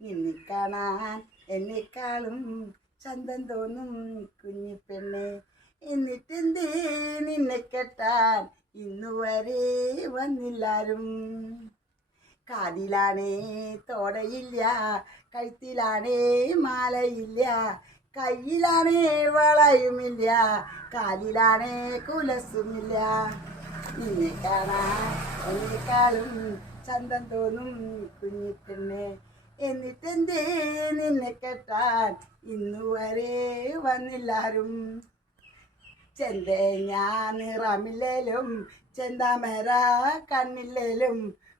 നിന്നെ കാണാൻ എന്നെക്കാളും ചന്തം തോന്നും കുഞ്ഞിപ്പെണ്ണെ. എന്നിട്ടെന്തേ നിന്നെ കെട്ടാൻ ഇന്നുവരെ വന്നില്ലാരും. കാതിലാണേ തോടയില്ല, കഴുത്തിലാണേ മാലയില്ല, കയ്യിലാണേ വളയുമില്ല, കാലിലാണേ കുലസുമില്ല. നിന്നെ കാണാൻ എന്നെക്കാളും ചന്തം തോന്നും കുഞ്ഞിപ്പെണ്ണെ. എന്നിട്ടെന്തേ നിന്നെ കെട്ടാൻ ഇന്നുവരെ വന്നില്ലാരും. ചെന്തേങ്ങ നിറമില്ലേലും ചെന്താമര കണ്ണില്ലേലും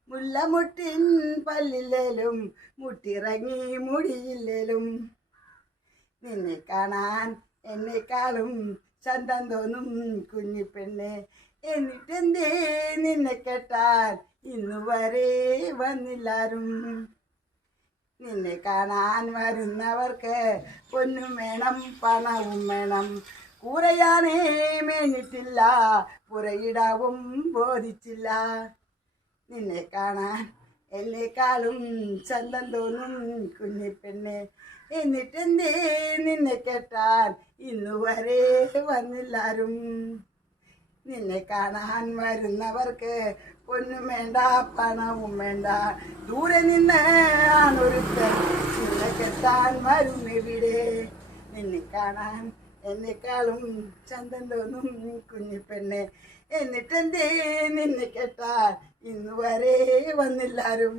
മുല്ലമുട്ടിൻ പല്ലില്ലേലും മുട്ടിറങ്ങി മുടിയില്ലേലും നിന്നെ കാണാൻ എന്നെക്കാളും ചന്തം തോന്നും കുഞ്ഞിപ്പെണ്ണെ. എന്നിട്ടെന്തേ നിന്നെ കെട്ടാൻ ഇന്നുവരെ വന്നില്ലാരും. നിന്നെ കാണാൻ വരുന്നവർക്ക് പൊന്നും വേണം പണവും വേണം, കൂരയാനേ മേഞ്ഞിട്ടില്ല പുരയിടാവും ബോധിച്ചില്ല. നിന്നെ കാണാൻ എന്നെക്കാളും ചന്തം തോന്നും കുഞ്ഞിപ്പെണ്ണെ. എന്നിട്ടെന്തേ നിന്നെ കെട്ടാൻ ഇന്നുവരെ വന്നില്ലാരും. നിന്നെ കാണാൻ വരുന്നവർക്ക് പൊന്നും വേണ്ട പണവും വേണ്ട, ദൂരെ നിന്ന് ആണൊരുത്തൻ നിന്നെ കെട്ടാൻ വരുന്നെവിടെ. നിന്നെ കാണാൻ എന്നെക്കാളും ചന്തം തോന്നും കുഞ്ഞിപ്പെണ്ണെ. എന്നിട്ടെന്തേ നിന്നെ കെട്ടാൻ ഇന്നുവരെ വന്നില്ലാരും.